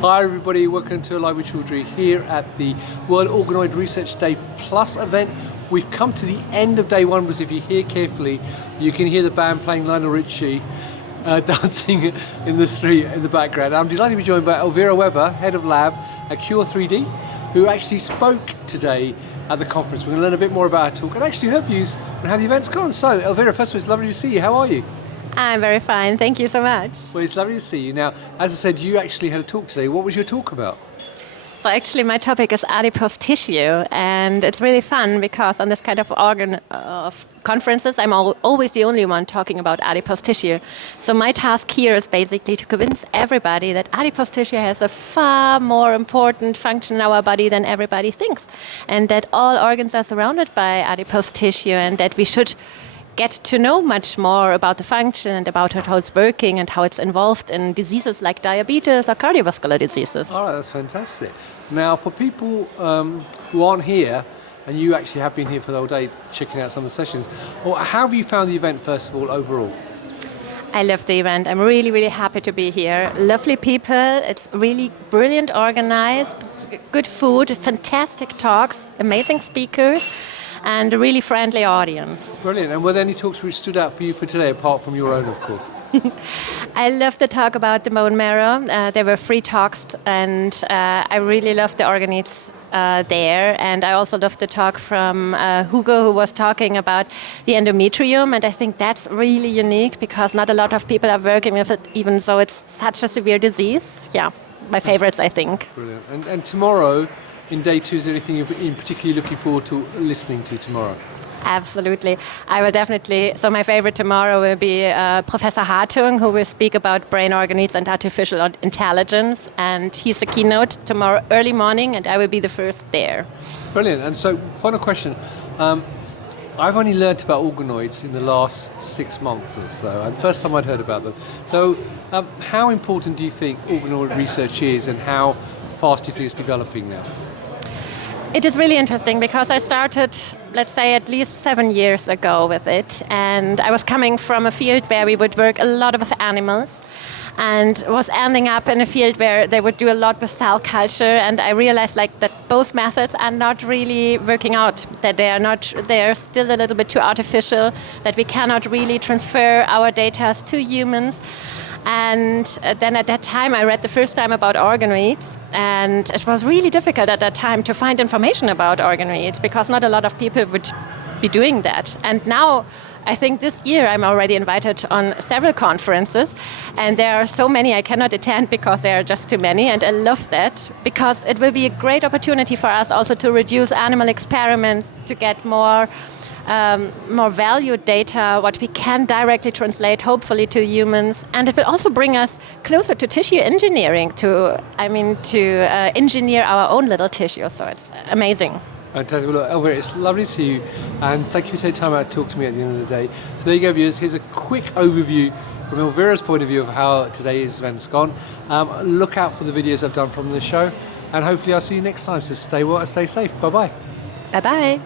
Hi everybody, welcome to a live with Chaudhry here at the World Organoid Research Day Plus event. We've come to the end of day one, because if you hear carefully, you can hear the band playing Lionel Richie dancing in the street in the background. I'm delighted to be joined by Elvira Weber, Head of Lab at Cure3D, who actually spoke today at the conference. We're going to learn a bit more about her talk and actually her views on how the event's gone. So Elvira, first of all, it's lovely to see you. How are you? I'm very fine, thank you so much. Well, it's lovely to see you. Now, as I said, you actually had a talk today. What was your talk about? So actually my topic is adipose tissue, and it's really fun because on this kind of conferences I'm always the only one talking about adipose tissue. So my task here is basically to convince everybody that adipose tissue has a far more important function in our body than everybody thinks, and that all organs are surrounded by adipose tissue, and that we should get to know much more about the function and about how it's working and how it's involved in diseases like diabetes or cardiovascular diseases. All right, that's fantastic. Now, for people who aren't here, and you actually have been here for the whole day checking out some of the sessions, well, how have you found the event, first of all, overall? I love the event. I'm really, really happy to be here. Lovely people. It's really brilliant organized, good food, fantastic talks, amazing speakers, and a really friendly audience. Brilliant. And were there any talks which stood out for you for today, apart from your own, of course? I loved the talk about the bone marrow. There were 3 talks, and I really loved the organoids there. And I also loved the talk from Hugo, who was talking about the endometrium. And I think that's really unique because not a lot of people are working with it, even though it's such a severe disease. Yeah, my favorites, I think. Brilliant. And tomorrow, in day 2, is there anything you're in particularly looking forward to listening to tomorrow? Absolutely. I will definitely. So my favorite tomorrow will be Professor Hartung, who will speak about brain organoids and artificial intelligence. And he's the keynote tomorrow early morning, and I will be the first there. Brilliant. And so, final question. I've only learnt about organoids in the last 6 months or so, and the first time I'd heard about them. So how important do you think organoid research is, and how fast do you think it's developing now? It is really interesting because I started, let's say, at least 7 years ago with it, and I was coming from a field where we would work a lot with animals, and was ending up in a field where they would do a lot with cell culture, and I realized that both methods are not really working out, that they are still a little bit too artificial, that we cannot really transfer our data to humans. And then at that time, I read the first time about organoids, and it was really difficult at that time to find information about organoids because not a lot of people would be doing that. And now, I think this year I'm already invited on several conferences, and there are so many I cannot attend because there are just too many, and I love that because it will be a great opportunity for us also to reduce animal experiments, to get more valued data, what we can directly translate, hopefully, to humans. And it will also bring us closer to tissue engineering, to engineer our own little tissue. So it's amazing. Fantastic. Well, look, Elvira, it's lovely to see you, and thank you for taking time out to talk to me at the end of the day. So there you go, viewers. Here's a quick overview from Elvira's point of view of how today's event's gone. Look out for the videos I've done from the show, and hopefully I'll see you next time. So stay well and stay safe. Bye-bye. Bye-bye.